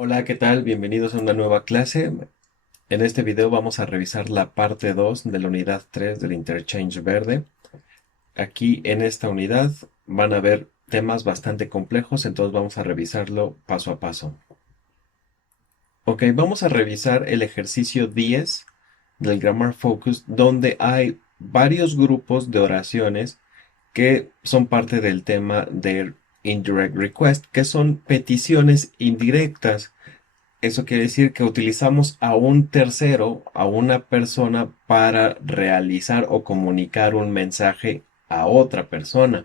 Hola, ¿qué tal? Bienvenidos a una nueva clase. En este video vamos a revisar la parte 2 de la unidad 3 del Interchange Verde. Aquí en esta unidad van a ver temas bastante complejos, entonces vamos a revisarlo paso a paso. Ok, vamos a revisar el ejercicio 10 del Grammar Focus, donde hay varios grupos de oraciones que son parte del tema de Indirect Request, que son peticiones indirectas. Eso quiere decir que utilizamos a un tercero, a una persona, para realizar o comunicar un mensaje a otra persona.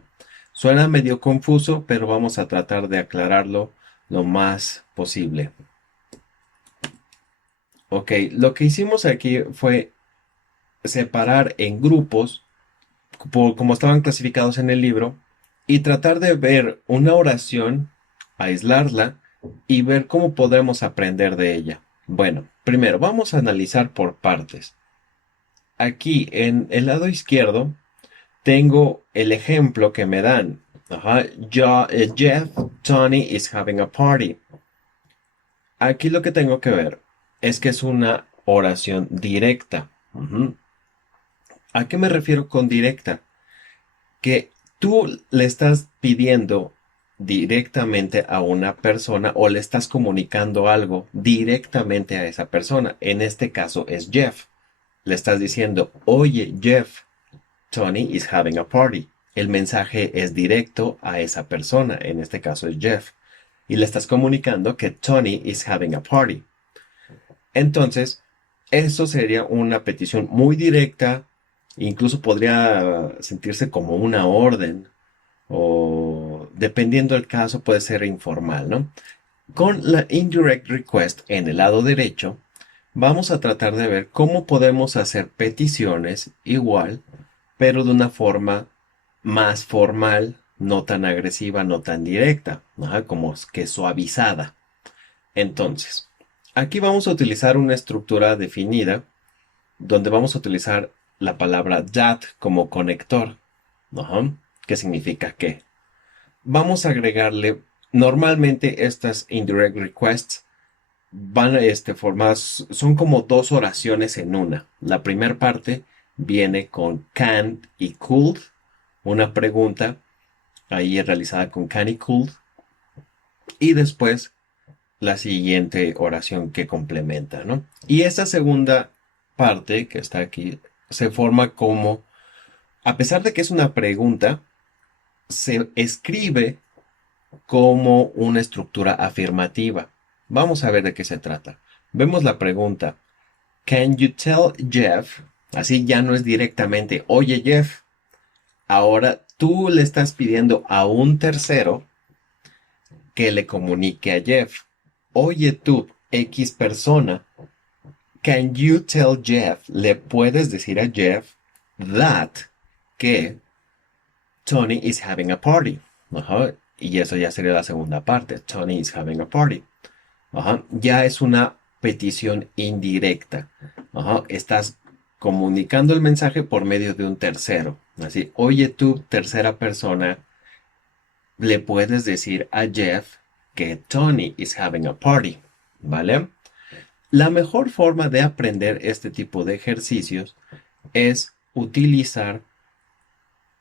Suena medio confuso, pero vamos a tratar de aclararlo lo más posible. Ok, lo que hicimos aquí fue separar en grupos, como estaban clasificados en el libro, y tratar de ver una oración, aislarla y ver cómo podemos aprender de ella. Bueno, primero vamos a analizar por partes. Aquí en el lado izquierdo tengo el ejemplo que me dan. Ajá, Jeff, Tony is having a party. Aquí lo que tengo que ver es que es una oración directa. Ujú. ¿A qué me refiero con directa? Que tú le estás pidiendo directamente a una persona o le estás comunicando algo directamente a esa persona. En este caso es Jeff. Le estás diciendo, oye Jeff, Tony is having a party. El mensaje es directo a esa persona. En este caso es Jeff. Y le estás comunicando que Tony is having a party. Entonces, eso sería una petición muy directa. Incluso podría sentirse como una orden o dependiendo del caso puede ser informal, ¿no? Con la indirect request en el lado derecho, vamos a tratar de ver cómo podemos hacer peticiones igual, pero de una forma más formal, no tan agresiva, no tan directa, ¿no? Como que suavizada. Entonces, aquí vamos a utilizar una estructura definida donde vamos a utilizar la palabra that como conector, ¿no? ¿Qué significa qué? Vamos a agregarle, normalmente estas indirect requests van formadas, son como dos oraciones en una. La primera parte viene con can y could, una pregunta ahí realizada con can y could, y después la siguiente oración que complementa, ¿no? Y esta segunda parte que está aquí se forma como, a pesar de que es una pregunta, se escribe como una estructura afirmativa. Vamos a ver de qué se trata. Vemos la pregunta, Can you tell Jeff? Así ya no es directamente, oye Jeff. Ahora tú le estás pidiendo a un tercero que le comunique a Jeff. Oye tú, X persona, can you tell Jeff? Le puedes decir a Jeff that que Tony is having a party. Ajá. Y eso ya sería la segunda parte. Tony is having a party. Ajá. Ya es una petición indirecta. Ajá. Estás comunicando el mensaje por medio de un tercero. Así, oye tú, tercera persona, le puedes decir a Jeff que Tony is having a party. ¿Vale? La mejor forma de aprender este tipo de ejercicios es utilizar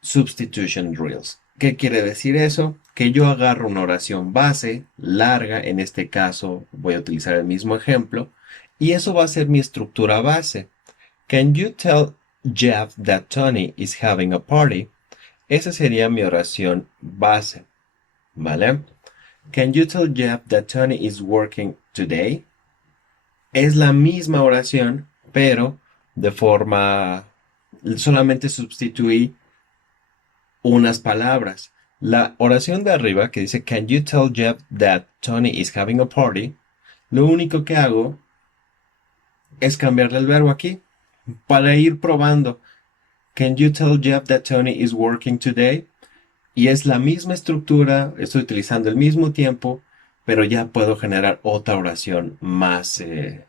substitution drills. ¿Qué quiere decir eso? Que yo agarro una oración base, larga, en este caso voy a utilizar el mismo ejemplo, y eso va a ser mi estructura base. Can you tell Jeff that Tony is having a party? Esa sería mi oración base, ¿vale? Can you tell Jeff that Tony is working today? Es la misma oración, pero de forma, solamente sustituí unas palabras. La oración de arriba que dice Can you tell Jeff that Tony is having a party? Lo único que hago es cambiarle el verbo aquí para ir probando. Can you tell Jeff that Tony is working today? Y es la misma estructura, estoy utilizando el mismo tiempo, pero ya puedo generar otra oración más, eh,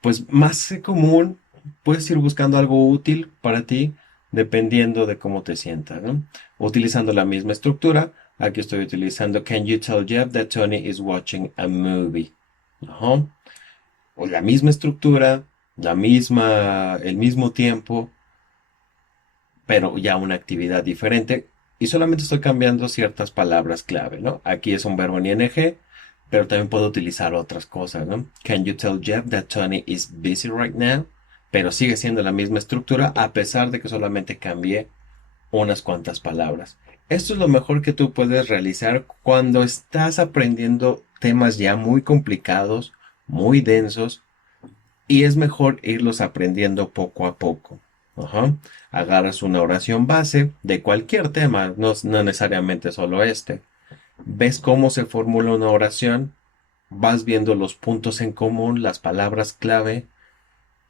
pues más común. Puedes ir buscando algo útil para ti dependiendo de cómo te sientas, ¿no? Utilizando la misma estructura, Aquí estoy utilizando Can you tell Jeff that Tony is watching a movie? Ajá. O la misma estructura, el mismo tiempo, pero ya una actividad diferente. Y solamente estoy cambiando ciertas palabras clave, ¿no? Aquí es un verbo en ing, pero también puedo utilizar otras cosas, ¿no? Can you tell Jeff that Tony is busy right now? Pero sigue siendo la misma estructura a pesar de que solamente cambié unas cuantas palabras. Esto es lo mejor que tú puedes realizar cuando estás aprendiendo temas ya muy complicados, muy densos, y es mejor irlos aprendiendo poco a poco. Ajá. Agarras una oración base de cualquier tema, no necesariamente solo este. Ves cómo se formula una oración, vas viendo los puntos en común, las palabras clave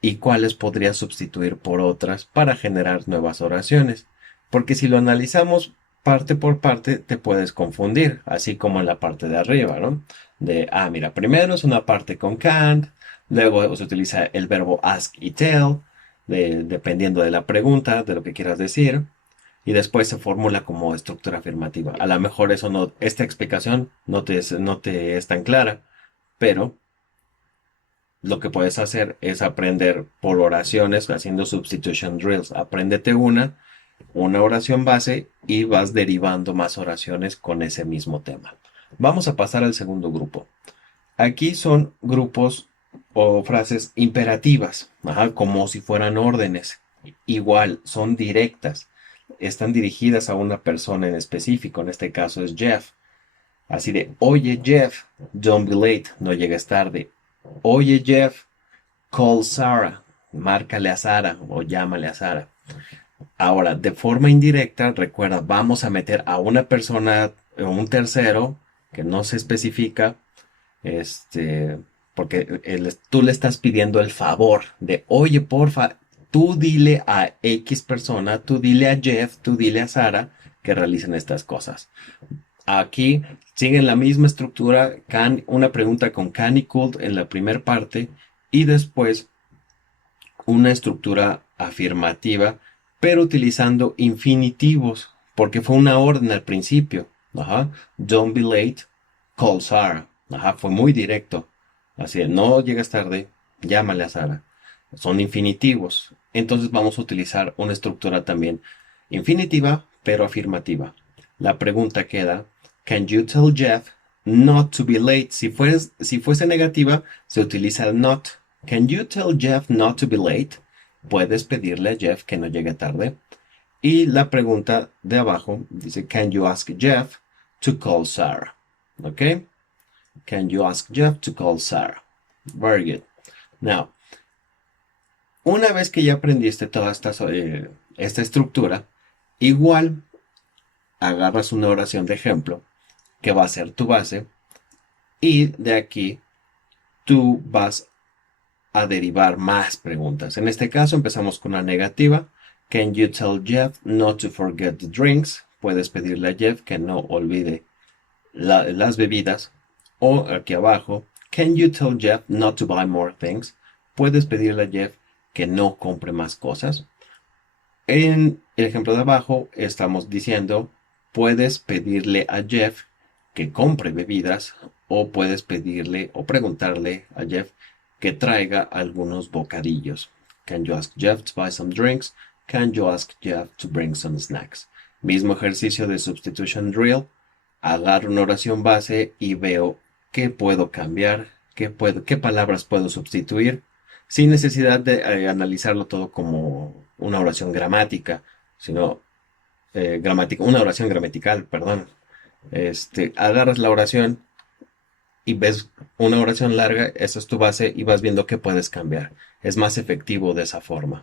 y cuáles podrías sustituir por otras para generar nuevas oraciones. Porque si lo analizamos parte por parte, te puedes confundir, así como en la parte de arriba, ¿no? Mira, primero es una parte con can't, luego se utiliza el verbo ask y tell, dependiendo de la pregunta, de lo que quieras decir, y después se formula como estructura afirmativa. A lo mejor esta explicación no te es tan clara, pero lo que puedes hacer es aprender por oraciones haciendo substitution drills. Apréndete una oración base y vas derivando más oraciones con ese mismo tema. Vamos a pasar al segundo grupo. Aquí son grupos o frases imperativas, como si fueran órdenes. Igual, son directas. Están dirigidas a una persona en específico. En este caso es Jeff. Así de, oye Jeff, don't be late, no llegues tarde. Oye Jeff, call Sarah, márcale a Sara o llámale a Sara. Ahora, de forma indirecta, recuerda, vamos a meter a una persona o un tercero que no se especifica, porque tú le estás pidiendo el favor de, oye, porfa, tú dile a X persona, tú dile a Jeff, tú dile a Sara que realicen estas cosas. Aquí siguen la misma estructura, una pregunta con can y could en la primera parte y después una estructura afirmativa, pero utilizando infinitivos, porque fue una orden al principio. Ajá. Don't be late, call Sarah. Ajá, fue muy directo. Así de, no llegas tarde, llámale a Sara. Son infinitivos. Entonces vamos a utilizar una estructura también infinitiva, pero afirmativa. La pregunta queda, can you tell Jeff not to be late? Si fuese negativa, se utiliza el not. Can you tell Jeff not to be late? Puedes pedirle a Jeff que no llegue tarde. Y la pregunta de abajo dice, can you ask Jeff to call Sarah? ¿Ok? Can you ask Jeff to call Sarah? Very good. Now, una vez que ya aprendiste toda esta estructura, igual agarras una oración de ejemplo que va a ser tu base y de aquí tú vas a derivar más preguntas. En este caso empezamos con una negativa. Can you tell Jeff not to forget the drinks? Puedes pedirle a Jeff que no olvide las bebidas. O aquí abajo, can you tell Jeff not to buy more things? Puedes pedirle a Jeff que no compre más cosas. En el ejemplo de abajo estamos diciendo, puedes pedirle a Jeff que compre bebidas o puedes pedirle o preguntarle a Jeff que traiga algunos bocadillos. Can you ask Jeff to buy some drinks? Can you ask Jeff to bring some snacks? Mismo ejercicio de substitution drill. Agarro una oración base y veo qué puedo cambiar, qué palabras puedo sustituir, sin necesidad de analizarlo todo como una oración gramática, sino una oración gramatical, perdón. Agarras la oración y ves una oración larga, esa es tu base y vas viendo qué puedes cambiar. Es más efectivo de esa forma.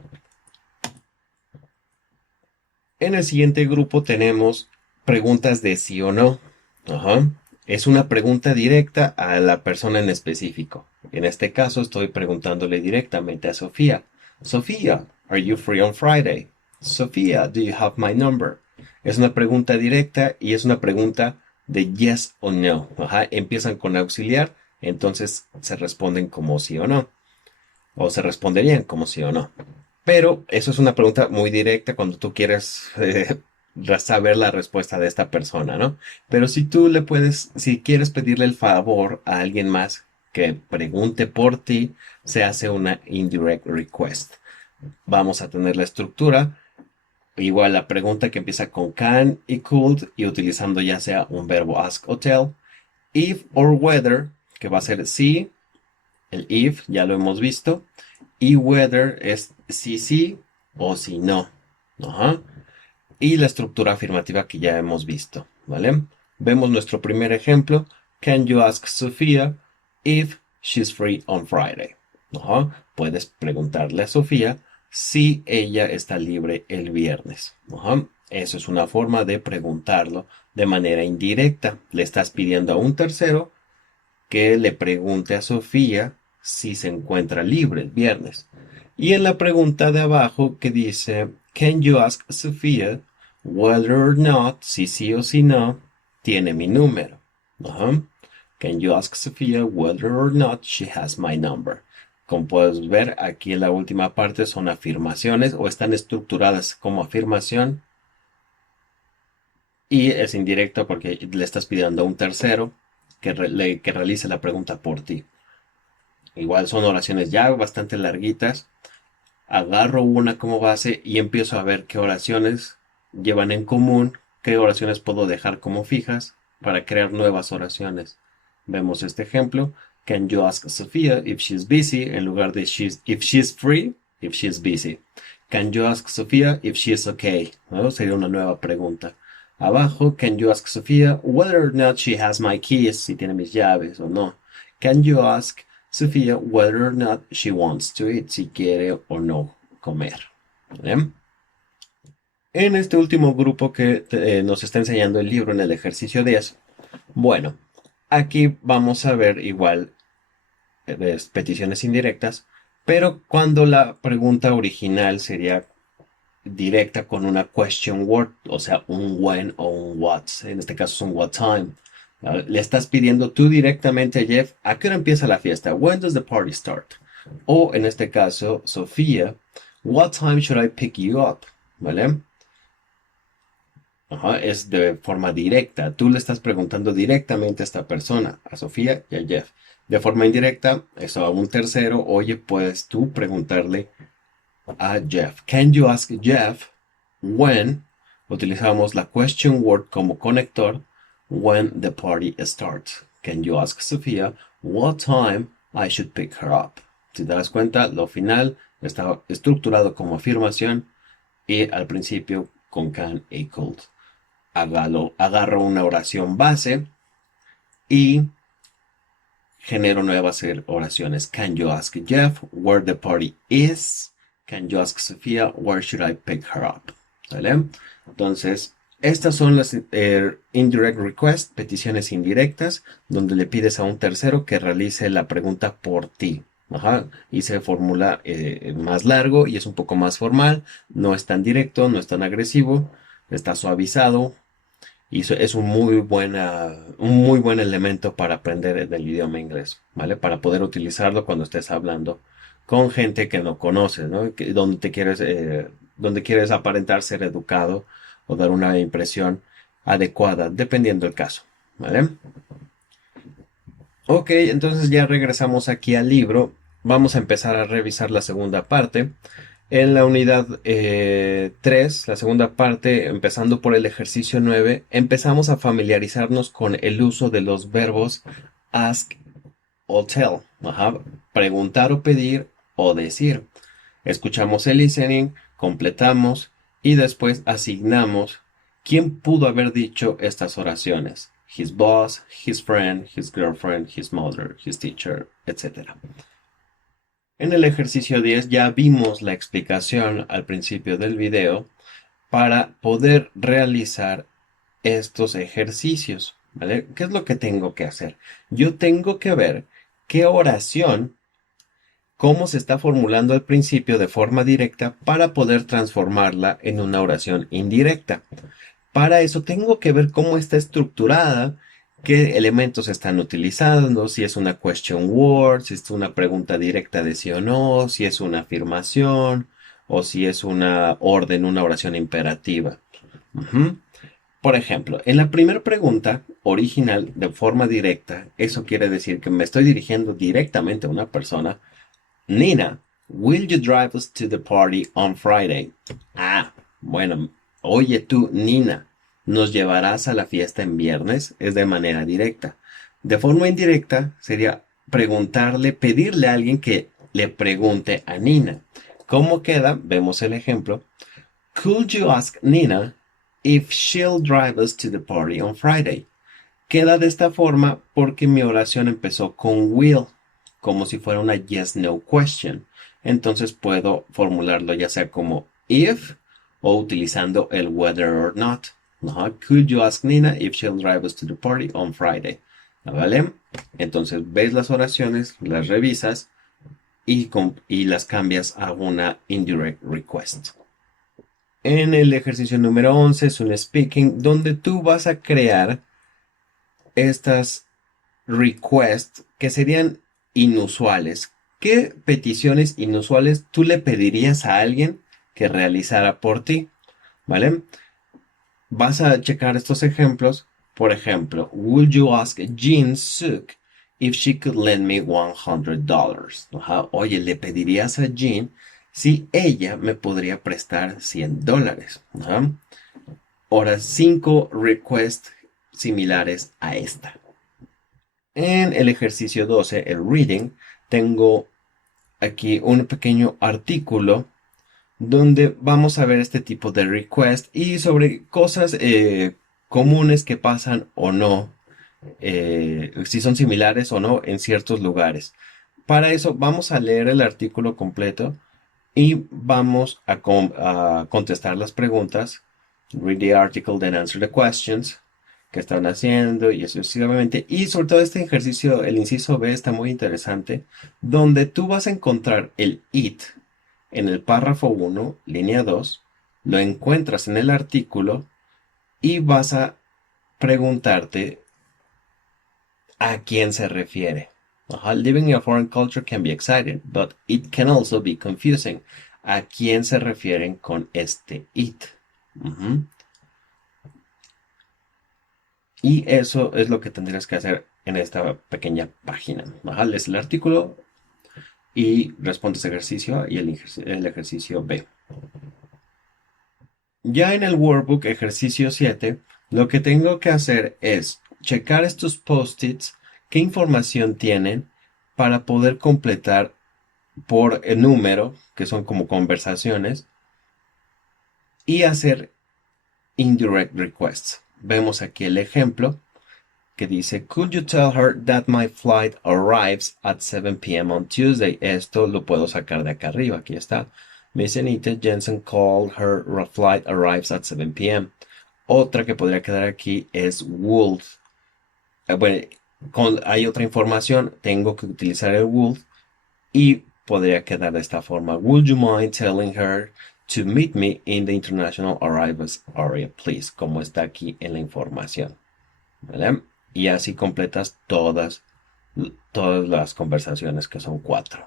En el siguiente grupo tenemos preguntas de sí o no. Ajá. Es una pregunta directa a la persona en específico. En este caso estoy preguntándole directamente a Sofía. Sofía, are you free on Friday? Sofía, do you have my number? Es una pregunta directa y es una pregunta de yes o no. Ajá. Empiezan con auxiliar, entonces se responden como sí o no. O se responderían como sí o no. Pero eso es una pregunta muy directa cuando tú quieres saber la respuesta de esta persona, ¿no? Pero si tú le puedes, si quieres pedirle el favor a alguien más que pregunte por ti, se hace una indirect request. Vamos a tener la estructura. Igual la pregunta que empieza con can y could y utilizando ya sea un verbo ask o tell. If or whether, que va a ser si, el if ya lo hemos visto. Y whether es si sí o si no. Ajá. Y la estructura afirmativa que ya hemos visto, ¿vale? Vemos nuestro primer ejemplo. Can you ask Sofía if she's free on Friday? Ajá. Puedes preguntarle a Sofía si ella está libre el viernes. Ajá. Eso es una forma de preguntarlo de manera indirecta. Le estás pidiendo a un tercero que le pregunte a Sofía si se encuentra libre el viernes. Y en la pregunta de abajo que dice, Can you ask Sofía whether or not, si sí o si no, tiene mi número? Ajá. Can you ask Sofía whether or not she has my number? Como puedes ver, aquí en la última parte son afirmaciones o están estructuradas como afirmación y es indirecto porque le estás pidiendo a un tercero que realice la pregunta por ti. Igual son oraciones ya bastante larguitas. Agarro una como base y empiezo a ver qué oraciones llevan en común, qué oraciones puedo dejar como fijas para crear nuevas oraciones. Vemos este ejemplo. Can you ask Sofía if she's busy? En lugar de if she's free, if she's busy. Can you ask Sofía if she's okay? ¿No? Sería una nueva pregunta. Abajo, can you ask Sofía whether or not she has my keys? Si tiene mis llaves o no. Can you ask Sofía whether or not she wants to eat? Si quiere o no comer. ¿Vale? En este último grupo que nos está enseñando el libro en el ejercicio 10, bueno, aquí vamos a ver igual peticiones indirectas, pero cuando la pregunta original sería directa con una question word, o sea, un when o un what. En este caso es un what time. Le estás pidiendo tú directamente a Jeff, ¿a qué hora empieza la fiesta? When does the party start? O en este caso, Sofía, what time should I pick you up? ¿Vale? Ajá, es de forma directa. Tú le estás preguntando directamente a esta persona, a Sofía y a Jeff. De forma indirecta, eso a un tercero, oye, puedes tú preguntarle a Jeff. Can you ask Jeff when? Utilizamos la question word como conector. When the party starts. Can you ask Sofía what time I should pick her up? Si te das cuenta, lo final está estructurado como afirmación y al principio con can y could. Agarro una oración base y genero nuevas oraciones. Can you ask Jeff where the party is? Can you ask Sofía where should I pick her up? ¿Vale? Entonces, estas son las indirect requests, peticiones indirectas, donde le pides a un tercero que realice la pregunta por ti. Ajá. Y se formula más largo y es un poco más formal. No es tan directo, no es tan agresivo. Está suavizado. Y es un muy buen elemento para aprender el idioma inglés, ¿vale? Para poder utilizarlo cuando estés hablando con gente que no conoces, ¿no? Donde quieres aparentar ser educado o dar una impresión adecuada, dependiendo del caso, ¿vale? Ok, entonces ya regresamos aquí al libro. Vamos a empezar a revisar la segunda parte. En la unidad 3, la segunda parte, empezando por el ejercicio 9, empezamos a familiarizarnos con el uso de los verbos ask o tell. Ajá, preguntar o pedir o decir. Escuchamos el listening, completamos y después asignamos quién pudo haber dicho estas oraciones. His boss, his friend, his girlfriend, his mother, his teacher, etc. En el ejercicio 10 ya vimos la explicación al principio del video para poder realizar estos ejercicios, ¿vale? ¿Qué es lo que tengo que hacer? Yo tengo que ver qué oración, cómo se está formulando al principio de forma directa para poder transformarla en una oración indirecta. Para eso tengo que ver cómo está estructurada, qué elementos están utilizando, si es una question word, si es una pregunta directa de sí o no, si es una afirmación o si es una orden, una oración imperativa. Ujú. Por ejemplo, en la primera pregunta original, de forma directa, eso quiere decir que me estoy dirigiendo directamente a una persona. Nina, will you drive us to the party on Friday? Ah, bueno, oye tú, Nina, ¿nos llevarás a la fiesta en viernes? Es de manera directa. De forma indirecta sería preguntarle, pedirle a alguien que le pregunte a Nina. ¿Cómo queda? Vemos el ejemplo. Could you ask Nina if she'll drive us to the party on Friday? Queda de esta forma porque mi oración empezó con will, como si fuera una yes-no question. Entonces puedo formularlo ya sea como if o utilizando el whether or not. Ajá. Could you ask Nina if she'll drive us to the party on Friday? ¿Vale? Entonces ves las oraciones, las revisas y las cambias a una indirect request. En el ejercicio número 11 es un speaking donde tú vas a crear estas requests que serían inusuales. ¿Qué peticiones inusuales tú le pedirías a alguien que realizara por ti? ¿Vale? Vas a checar estos ejemplos. Por ejemplo, would you ask Jean Suk if she could lend me $100? Ajá. Oye, ¿le pedirías a Jean si ella me podría prestar $100? Ajá. Ahora, 5 requests similares a esta. En el ejercicio 12, el reading, tengo aquí un pequeño artículo donde vamos a ver este tipo de request y sobre cosas comunes que pasan o no, si son similares o no en ciertos lugares. Para eso vamos a leer el artículo completo y vamos a contestar las preguntas. Read the article, then answer the questions que están haciendo y sucesivamente. Y sobre todo este ejercicio, el inciso B está muy interesante, donde tú vas a encontrar el it en el párrafo 1, línea 2, lo encuentras en el artículo y vas a preguntarte a quién se refiere. Living in a foreign culture can be exciting, but it can also be confusing. ¿A quién se refieren con este it? Y eso es lo que tendrías que hacer en esta pequeña página. Lees el artículo y respondes ejercicio A y el ejercicio B. Ya en el workbook ejercicio 7, lo que tengo que hacer es checar estos post-its, qué información tienen para poder completar por el número, que son como conversaciones, y hacer indirect requests. Vemos aquí el ejemplo que dice, could you tell her that my flight arrives at 7 p.m. on Tuesday? Esto lo puedo sacar de acá arriba, aquí está. Miss Anita Jensen called her flight arrives at 7 p.m. Otra que podría quedar aquí es would. Bueno, hay otra información, tengo que utilizar el would y podría quedar de esta forma. Would you mind telling her to meet me in the international arrivals area, please? Como está aquí en la información. ¿Vale? Y así completas todas las conversaciones, que son 4.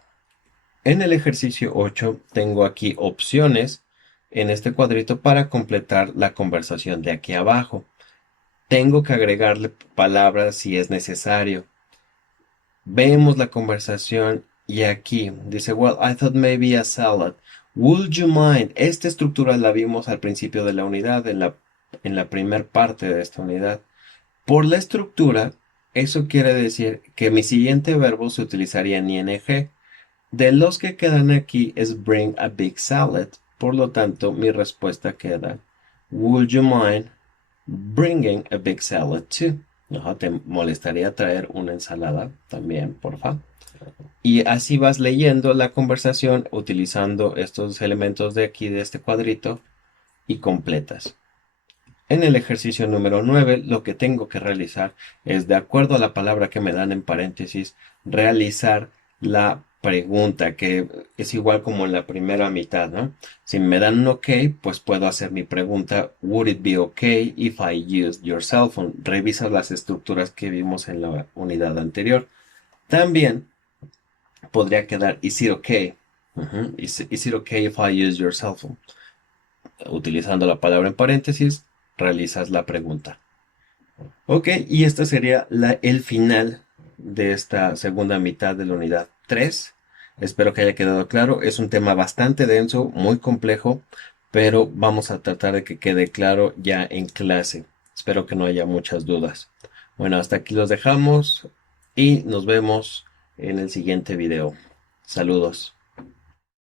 En el ejercicio 8 tengo aquí opciones en este cuadrito para completar la conversación de aquí abajo. Tengo que agregarle palabras si es necesario. Vemos la conversación y aquí dice, well, I thought maybe a salad. Would you mind? Esta estructura la vimos al principio de la unidad, en la primer parte de esta unidad. Por la estructura, eso quiere decir que mi siguiente verbo se utilizaría en ing. De los que quedan aquí es bring a big salad. Por lo tanto, mi respuesta queda, would you mind bringing a big salad too? ¿No? ¿Te molestaría traer una ensalada también, porfa? Y así vas leyendo la conversación utilizando estos elementos de aquí, de este cuadrito, y completas. En el ejercicio número 9, lo que tengo que realizar es, de acuerdo a la palabra que me dan en paréntesis, realizar la pregunta, que es igual como en la primera mitad, ¿no? Si me dan un OK, pues puedo hacer mi pregunta, would it be okay if I used your cell phone? Revisa las estructuras que vimos en la unidad anterior. También podría quedar, is it okay? Is it okay if I use your cell phone? Utilizando la palabra en paréntesis, realizas la pregunta. Ok, y este sería el final de esta segunda mitad de la unidad 3. Espero que haya quedado claro. Es un tema bastante denso, muy complejo, pero vamos a tratar de que quede claro ya en clase. Espero que no haya muchas dudas. Bueno, hasta aquí los dejamos y nos vemos en el siguiente video. Saludos.